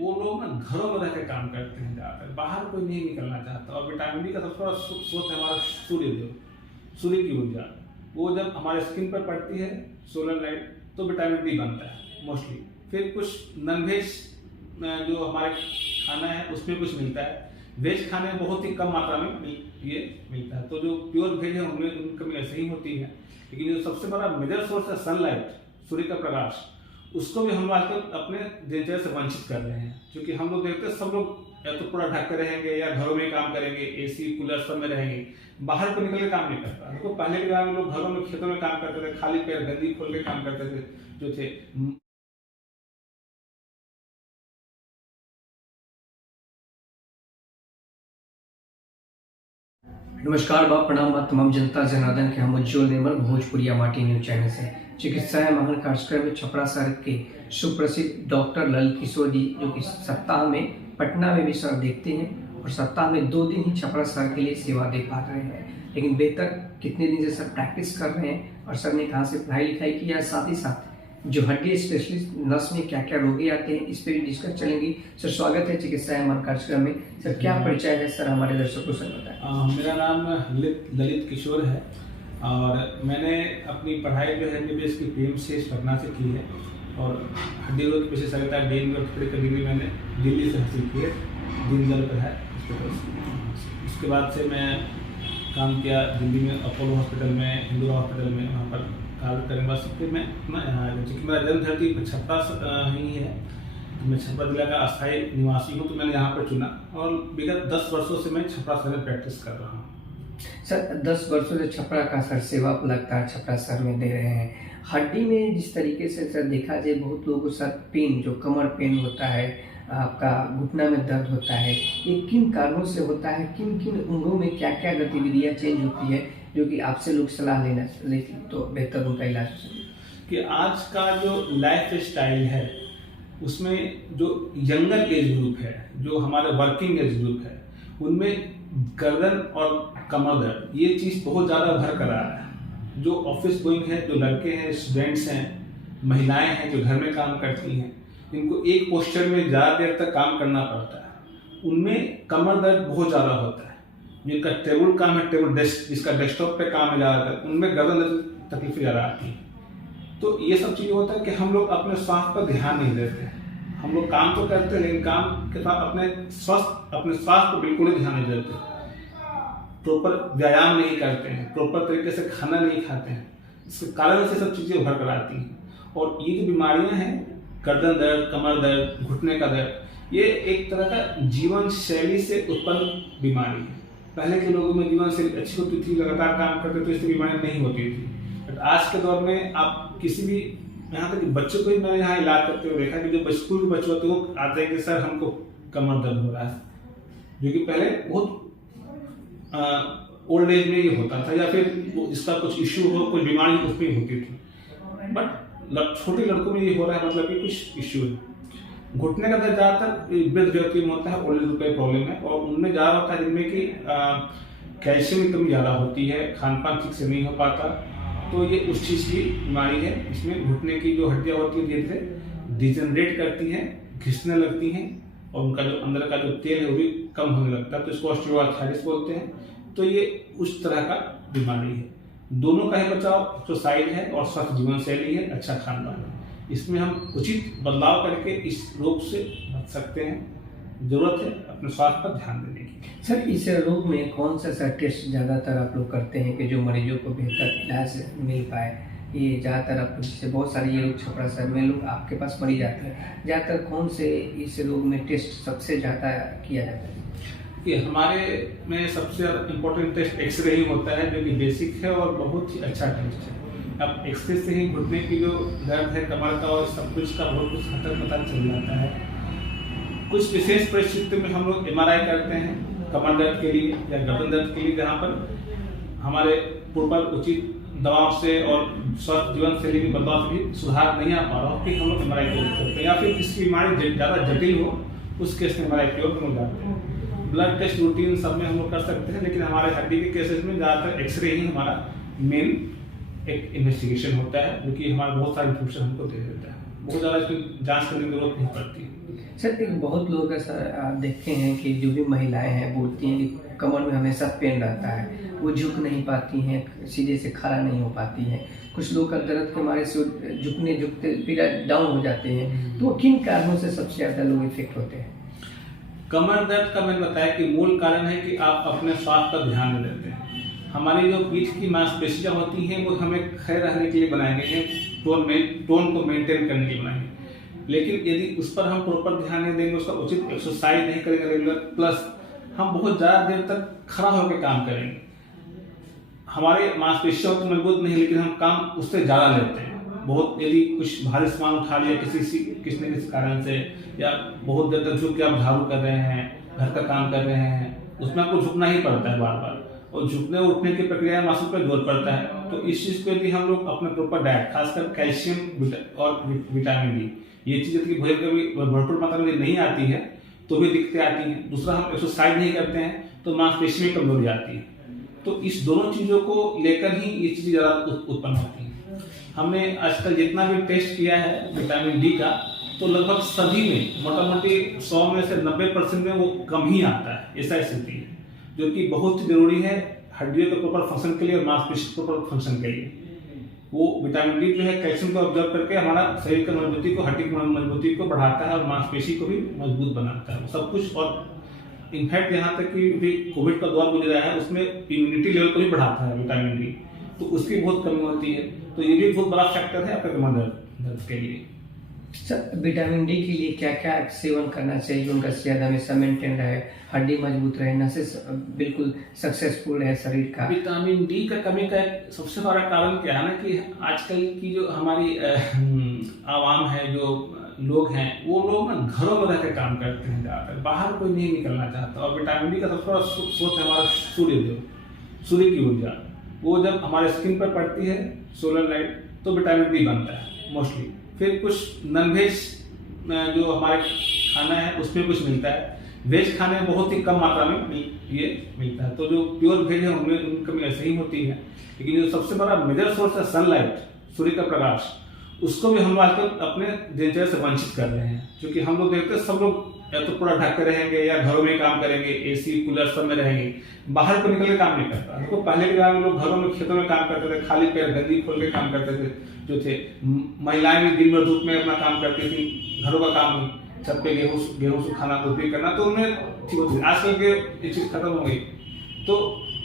वो लोग ना घरों में रह के काम करते हैं ज़्यादातर, बाहर कोई नहीं निकलना चाहता। और विटामिन डी का सबसे बड़ा स्रोत है हमारा सूर्यदेव, सूर्य की ऊर्जा। वो जब हमारे स्किन पर पड़ती है सोलर लाइट तो विटामिन डी बनता है मोस्टली। फिर कुछ नॉन वेज जो हमारे खाना है उसमें कुछ मिलता है, वेज खाने में बहुत ही कम मात्रा में ये मिलता है। तो जो प्योर वेज है उनमें उनकी कमी ऐसे ही होती है। लेकिन जो सबसे बड़ा मेजर सोर्स है सनलाइट, सूर्य का प्रकाश, उसको भी हम आजकल अपने दिनचर्या से वंचित कर रहे हैं। क्योंकि हम लोग देखते हैं सब लोग या तो पूरा ढक के रहेंगे या घरों में काम करेंगे, एसी कूलर सब में रहेंगे, बाहर को निकल के काम नहीं करता। तो पहले के जमाने में लोग घरों में खेतों में काम करते थे, खाली पैर गंदी खोल के काम करते थे जो थे। नमस्कार बाप प्रणाम बाप तमाम जनता जनार्दन के हम उज्जवल निर्मल भोजपुरिया माटी न्यूज चैनल से चिकित्सा महान कार्यक्रम में छपरा शहर के सुप्रसिद्ध डॉक्टर ललित किशोर जी जो कि सप्ताह में पटना में भी सर देखते हैं और सप्ताह में 2 दिन ही छपरा शहर के लिए सेवा दे पा रहे हैं। लेकिन बेहतर कितने दिन से सर प्रैक्टिस कर रहे हैं और सर ने कहाँ से पढ़ाई लिखाई किया है, साथ ही साथ जो हड्डी स्पेशलिस्ट नस में क्या क्या रोगी आते हैं इस पर भी डिस्कस चलेंगी। सर स्वागत है चिकित्सा एवं कार्यक्रम में। सर क्या परिचय है सर हमारे दर्शकों से बताएं। मेरा नाम ललित किशोर है और मैंने अपनी पढ़ाई जो है MBBS की PMC पटना से की है और हड्डी रोग विशेषज्ञता DN ऑर्थोपेडिक का डिग्री मैंने दिल्ली से हासिल की है, दीनदयाल पर है। उसके बाद से मैं काम किया दिल्ली में अपोलो हॉस्पिटल में, हिंदू हॉस्पिटल में, वहाँ पर कार्य करने के बाद फिर मैं अपना यहाँ आया। क्योंकि मेरा जन्म धरती छपरा ही है, मैं छपरा जिला का अस्थायी निवासी हूँ, तो मैंने यहाँ पर चुना और विगत 10 वर्षों से मैं छपरा शहर में प्रैक्टिस कर रहा हूँ। सर 10 वर्षों से छपरा का सर सेवा लगातार छपरा शहर में दे रहे हैं। हड्डी में जिस तरीके से सर देखा जाए बहुत लोगों को सर पेन, जो कमर पेन होता है, आपका घुटना में दर्द होता है, ये किन कारणों से होता है, किन किन उम्रों में क्या क्या गतिविधियाँ चेंज होती है जो कि आपसे लोग सलाह लेना तो बेहतर उनका इलाज हो सके। कि आज का जो लाइफ स्टाइल है उसमें जो यंगर एज ग्रुप है, जो हमारे वर्किंग एज ग्रुप है, उनमें गर्दन और कमर दर्द ये चीज़ बहुत ज़्यादा भर कर आ रहा है। जो ऑफिस गोइंग है, जो लड़के हैं, स्टूडेंट्स हैं, महिलाएं हैं जो घर में काम करती हैं, इनको एक पोस्चर में ज़्यादा देर तक काम करना पड़ता है, उनमें कमर दर्द बहुत ज़्यादा होता है। जिनका टेबल काम है, टेबल डेस्क जिसका डेस्कटॉप पे काम है ज़्यादातर, उनमें गर्दन दर्द तकलीफ ज़्यादा आती है। तो ये सब चीज़ें होता है कि हम लोग अपने स्वास्थ्य पर ध्यान नहीं देते हैं। हम लोग काम तो करते हैं लेकिन काम के साथ अपने स्वास्थ्य पर बिल्कुल ही ध्यान नहीं देते, प्रॉपर व्यायाम नहीं करते हैं, प्रॉपर तरीके से खाना नहीं खाते हैं। इसके कारण से सब चीज़ें उभर कर आती हैं। और ये जो बीमारियां हैं, गर्दन दर्द, कमर दर्द, घुटने का दर्द, ये एक तरह का जीवन शैली से उत्पन्न बीमारी है। पहले के लोगों में जीवन शैली अच्छी होती थी, लगातार काम करते तो इससे बीमारियां नहीं होती थी। बट आज के दौर में आप किसी भी, यहाँ तक कि बच्चों को ही मैंने यहाँ इलाज करते हुए देखा कि जो स्कूल के बच्चे होते हैं वो आते हैं कि सर हमको कमर दर्द हो रहा है, जो कि पहले बहुत ओल्ड एज में ये होता था, या फिर इसका कुछ इश्यू हो, कोई बीमारी उसमें होती थी। बट छोटे लड़कों में ये हो रहा है, मतलब कि कुछ इश्यू है। घुटने का दर्द ज़्यादातर वृद्ध व्यक्ति में होता है, ओल्ड एज का प्रॉब्लम है, और उनमें ज़्यादा होता है जिनमें कि कैल्शियम की कमी ज़्यादा होती है, खान पान ठीक से नहीं हो पाता। तो ये उस चीज़ की बीमारी है। इसमें घुटने की जो हड्डियाँ होती है धीरे धीरे डिजनरेट करती हैं, घिसने लगती हैं, और उनका जो अंदर का जो तेल है वो भी कम होने लगता है। तो इसको ऑस्टियोआर्थराइटिस बोलते हैं। तो ये उस तरह का बीमारी है। दोनों का ही बचाव एक्सरसाइज है और स्वस्थ जीवन शैली है, अच्छा खान पान है। इसमें हम उचित बदलाव करके इस रोग से बच सकते हैं। जरूरत है अपने स्वास्थ्य पर ध्यान देने की। सर इस रोग में कौन सा सर टेस्ट ज़्यादातर आप लोग करते हैं कि जो मरीजों को बेहतर इलाज मिल पाए? ये ज़्यादातर आप जैसे बहुत सारे ये लोग छपरा शहर में लोग आपके पास मरीज आते हैं, ज़्यादातर कौन से इस रोग में टेस्ट सबसे ज़्यादा किया जाता है? कि हमारे में सबसे इम्पोर्टेंट टेस्ट एक्सरे ही होता है, जो कि बेसिक है और बहुत ही अच्छा टेस्ट है। अब एक्सरे से ही घुटने की जो दर्द है, कमर का और सब कुछ का बहुत कुछ हद तक पता चल जाता है। कुछ विशेष परिस्थिति में हम लोग MRI करते हैं कमर दर्द के लिए या गर्दन दर्द के लिए, जहाँ पर हमारे पूर्वज उचित दवाओं से और स्वस्थ जीवन शैली में बदलाव से भी सुधार नहीं आ पा रहा हो, फिर हम लोग MRI करते हैं। या फिर किसी बीमारी ज़्यादा जटिल हो, उस केस में MRI की ओर हम जाते हैं। ब्लड टेस्ट रूटीन सब में हम लोग कर सकते हैं, लेकिन हमारे हड्डी के केसेस में ज़्यादातर एक्सरे ही हमारा मेन एक इन्वेस्टिगेशन होता है, जो कि हमारा बहुत सारी इन्फॉर्मेशन हमको दे देता है। बहुत ज़्यादा इसकी जांच करने की जरूरत नहीं पड़ती। सर एक बहुत लोग ऐसा आप देखते हैं कि जो भी महिलाएं हैं बोलती हैं कि कमर में हमेशा पेन रहता है, वो झुक नहीं पाती हैं, सीधे से खड़ा नहीं हो पाती हैं, कुछ लोग का दर्द के मारे से झुकते फिर डाउन हो जाते हैं, तो किन कारणों से सबसे ज़्यादा लोग इफेक्ट होते हैं? कमर दर्द का मैंने बताया कि मूल कारण है कि आप अपने स्वास्थ्य पर ध्यान नहीं देते हैं। हमारी जो पीठ की मांसपेशियां होती हैं वो हमें खड़े रहने के लिए बनाए गए हैं, टोन को मेंटेन करने के लिए बनाए हैं। लेकिन यदि उस पर हम प्रॉपर ध्यान नहीं देंगे, उसका उचित एक्सरसाइज नहीं करेंगे रेगुलर, प्लस हम बहुत ज़्यादा देर तक खड़ा होकर काम करेंगे, हमारे मांसपेशियां तो मजबूत नहीं, लेकिन हम काम उससे ज़्यादा लेते हैं। बहुत यदि कुछ भारी सामान उठा लिया किसी न किसी कारण से, या बहुत देर तक झुक के आप झाड़ू कर रहे हैं, घर का काम कर रहे हैं, उसमें आपको झुकना ही पड़ता है बार बार, और झुकने उठने की प्रक्रिया मांसों पर जोर पड़ता है। तो इस चीज़ को यदि हम लोग अपने प्रॉपर डाइट, खासकर कैल्शियम और विटामिन डी, ये चीज़ यदि कभी भरपूर मात्रा में नहीं आती है तो भी दिक्कतें आती हैं। दूसरा, हम एक्सरसाइज नहीं करते हैं तो मांसपेशी में कमजोरी आती है। तो इस दोनों चीज़ों को लेकर ही ये चीज़ें ज़्यादा उत्पन्न होती हैं। हमने आजकल जितना भी टेस्ट किया है विटामिन डी का, तो लगभग सभी में मोटा मोटी 100 में से 90% में वो कम ही आता है। ऐसा स्थिति है, जो कि बहुत जरूरी है हड्डियों के प्रॉपर फंक्शन के लिए और मांसपेशी के प्रॉपर फंक्शन के लिए। वो विटामिन डी जो है कैल्शियम को ऑब्जर्व करके हमारा शरीर की मजबूती को, हड्डी की मजबूती को बढ़ाता है और मांसपेशी को भी मजबूत बनाता है, सब कुछ। और इनफैक्ट यहाँ तक कि भी कोविड का दौर गुजरा है, उसमें इम्यूनिटी लेवल को भी बढ़ाता है विटामिन डी, तो उसकी बहुत कमी होती है। तो ये भी बहुत बड़ा फैक्टर है आपके कमर दर्द के लिए। सर विटामिन डी के लिए क्या क्या सेवन करना चाहिए, उनका सेहत हमेशा मेंटेन रहे, हड्डी मजबूत रहे, नसें बिल्कुल सक्सेसफुल रहे शरीर का? विटामिन डी का कमी का सबसे बड़ा कारण क्या है ना, कि आजकल की जो हमारी आवाम है, जो लोग हैं, वो लोग ना घरों में रहकर काम करते हैं ज़्यादातर, बाहर कोई नहीं निकलना चाहता। और विटामिन डी का सबसे बड़ा स्रोत है हमारा सूर्यदेव, सूर्य की ऊर्जा। वो जब हमारे स्किन पर पड़ती है सोलर लाइट, तो विटामिन डी बनता है मोस्टली। फिर कुछ नॉन वेज जो हमारे खाना है उसमें कुछ मिलता है, वेज खाने में बहुत ही कम मात्रा में ये मिलता है। तो जो प्योर वेज है उनमें उनकी कमी ऐसे ही होती है। लेकिन जो सबसे बड़ा मेजर सोर्स है सनलाइट, सूर्य का प्रकाश, उसको भी हम आजकल अपने दिनचर्या से वंचित कर रहे हैं। क्योंकि हम लोग देखते हैं सब लोग या तो पूरा ढक के रहेंगे या घरों में काम करेंगे, एसी कूलर सब में रहेंगे, बाहर को निकल के काम नहीं करता। देखो पहले के जमाने में लोग घरों में खेतों में काम करते थे, खाली पैर गंदी खोल के काम करते थे जो थे। महिलाएं भी दिन भर धूप में अपना काम करती थी, घरों का काम नहीं, छत पे गेहूं सुखाना, रोटी करना, तो उन्हें ठीक होती थी। आजकल के ये चीज खत्म हो गई। तो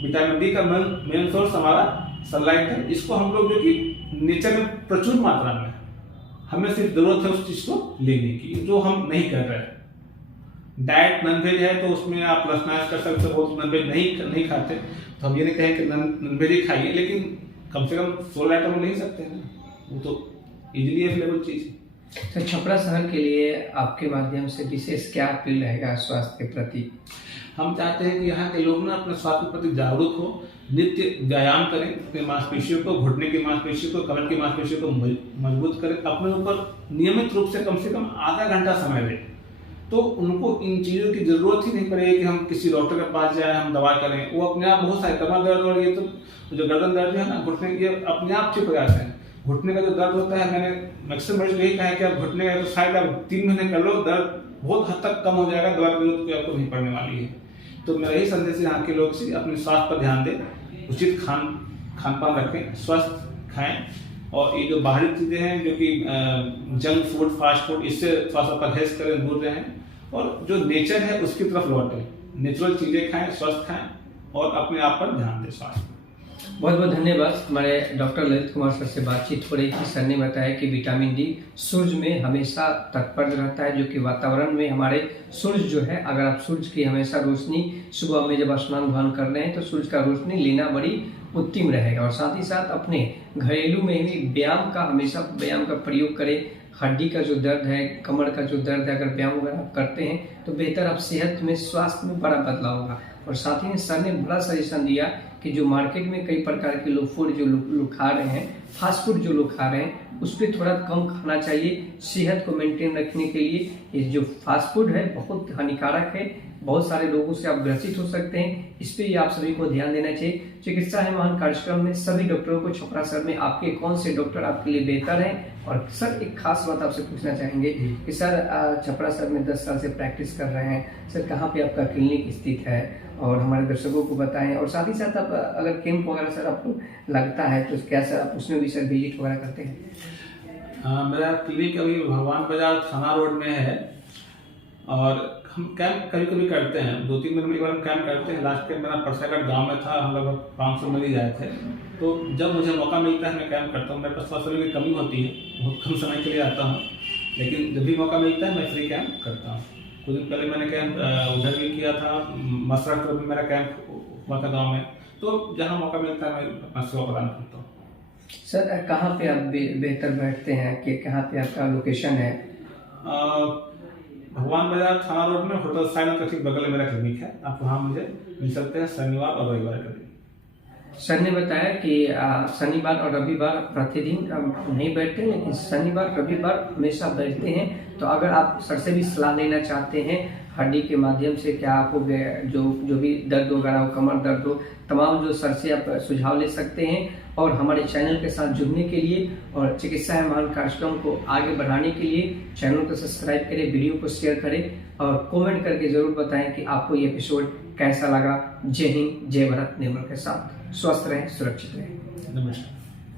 विटामिन डी का मेन सोर्स हमारा सनलाइट है। इसको हम लोग जो कि नेचर में प्रचुर मात्रा में, हमें सिर्फ जरूरत है उस चीज को लेने की, जो हम नहीं कर रहे हैं। डाइट नॉनवेज है तो उसमें आप प्लस माइनस कर सकते हो, नॉनवेज नहीं खाते तो हम ये नहीं कहें कि नॉनवेज ही खाइए, लेकिन कम से कम 16 आइटम ले ही सकते हैं ना, वो तो इजीली अवेलेबल चीज है। तो छपरा शहर के लिए आपके माध्यम से विशेष क्या अपील रहेगा स्वास्थ्य के प्रति? हम चाहते हैं कि यहाँ के लोग ना अपने स्वास्थ्य के प्रति जागरूक हो, नित्य व्यायाम करें, अपने मांसपेशियों को, घुटने की मांसपेशियों को, कमर की मांसपेशियों को मजबूत करें, अपने ऊपर नियमित रूप से कम आधा घंटा समय दें। तो उनको इन चीज़ों की जरूरत ही नहीं पड़ेगी कि हम किसी डॉक्टर के पास जाए, हम दवा करें। वो अपने आप बहुत सारे कमर दर्द और ये तो जो गर्दन दर्द है ना, घुटने, ये अपने आप ठीक हो जाते हैं। घुटने का जो दर्द होता है, मैंने मैक्सिमम मरीज यही कहा है कि आप घुटने का तो शायद आप 3 महीने कर लो, दर्द बहुत हद तक कम हो जाएगा, दवा की जरूरत कोई आपको नहीं पड़ने वाली है। तो मेरा यही संदेश है यहाँ के लोग से, अपने स्वास्थ्य पर ध्यान दें, उचित खान पान रखें, स्वस्थ खाएं, और ये जो बाहरी चीज़ें हैं जो कि जंक फूड, फास्ट फूड, इससे थोड़ा सा परहेज करें, दूर रहें, और जो नेचर है उसकी तरफ लौटें, नेचुरल चीज़ें खाएं, स्वस्थ खाएं, और अपने आप पर ध्यान दें स्वास्थ्य। बहुत बहुत धन्यवाद। हमारे डॉक्टर ललित कुमार सर से बातचीत हो रही थी। सर ने बताया कि विटामिन डी सूर्य में हमेशा तत्पर रहता है, जो कि वातावरण में हमारे सूर्य जो है, अगर आप सूर्य की हमेशा रोशनी सुबह में जब स्नान ध्यान कर रहे हैं तो सूर्य का रोशनी लेना बड़ी उत्तम रहेगा। और साथ ही साथ अपने घरेलू में भी व्यायाम का प्रयोग करें। हड्डी का जो दर्द है, कमर का जो दर्द है, अगर व्यायाम वगैरह आप करते हैं तो बेहतर आप सेहत में, स्वास्थ्य में बड़ा बदलाव होगा। और साथ ही सर ने बड़ा सजेशन दिया कि जो मार्केट में कई प्रकार के लोग फूड जो लोग खा रहे हैं, फास्ट फूड जो लोग खा रहे हैं, उस पर थोड़ा कम खाना चाहिए सेहत को मेंटेन रखने के लिए। ये जो फास्ट फूड है बहुत हानिकारक है, बहुत सारे लोगों से आप ग्रसित हो सकते हैं। इस पर आप सभी को ध्यान देना चाहिए। चिकित्सा है महान कार्यक्रम में सभी डॉक्टरों को छपरा शहर में आपके कौन से डॉक्टर आपके लिए बेहतर हैं, और सर एक खास बात आपसे पूछना चाहेंगे कि सर छपरा सर में 10 साल से प्रैक्टिस कर रहे हैं, सर कहाँ पे आपका क्लिनिक स्थित है और हमारे दर्शकों को बताएं, और साथ ही साथ आप अगर कैंप वगैरह सर आपको लगता है तो क्या सर आप उसमें भी सर विजिट वगैरह करते हैं? मेरा क्लिनिक अभी भगवान बाजार थाना रोड में है और हम कैंप कभी कभी करते हैं, 2-3 दिन में एक बार हम कैंप करते हैं। लास्ट टाइम मेरा परसागढ़ गांव में था, हम लगभग 500 मरीज आए थे। तो जब मुझे मौका मिलता है मैं कैंप करता हूँ। मेरे पास थोड़ा समय की कमी होती है, बहुत कम समय के लिए आता हूँ, लेकिन जब भी मौका मिलता है मैं फ्री कैंप करता हूँ। कुछ दिन पहले मैंने कैंप उधर भी किया था, मसरत पर भी मेरा कैंप हुआ था गाँव में। तो जहाँ मौका मिलता है मैं अपना सेवा प्रदान करता हूँ। सर कहाँ पे आप बेहतर बैठते हैं कि कहाँ पे आपका लोकेशन है? भगवान बाजार थाना रोड में होटल साइन के ठीक बगल में मेरा क्लिनिक है। आप वहाँ मुझे मिल सकते हैं शनिवार और रविवार के दिन। सर ने बताया कि शनिवार और रविवार प्रतिदिन नहीं बैठते, लेकिन शनिवार रविवार हमेशा बैठते हैं। तो अगर आप सर से भी सलाह लेना चाहते हैं हड्डी के माध्यम से, क्या आपको जो भी दर्द वगैरह हो, कमर दर्द हो, तमाम जो सर से आप सुझाव ले सकते हैं। और हमारे चैनल के साथ जुड़ने के लिए और चिकित्सा है महान कार्यक्रम को आगे बढ़ाने के लिए चैनल को सब्सक्राइब करें, वीडियो को शेयर करें और कमेंट करके जरूर बताएं कि आपको ये एपिसोड कैसा लगा। जय हिंद, जय भारत। निर्मल के साथ स्वस्थ रहें, सुरक्षित रहें। नमस्कार।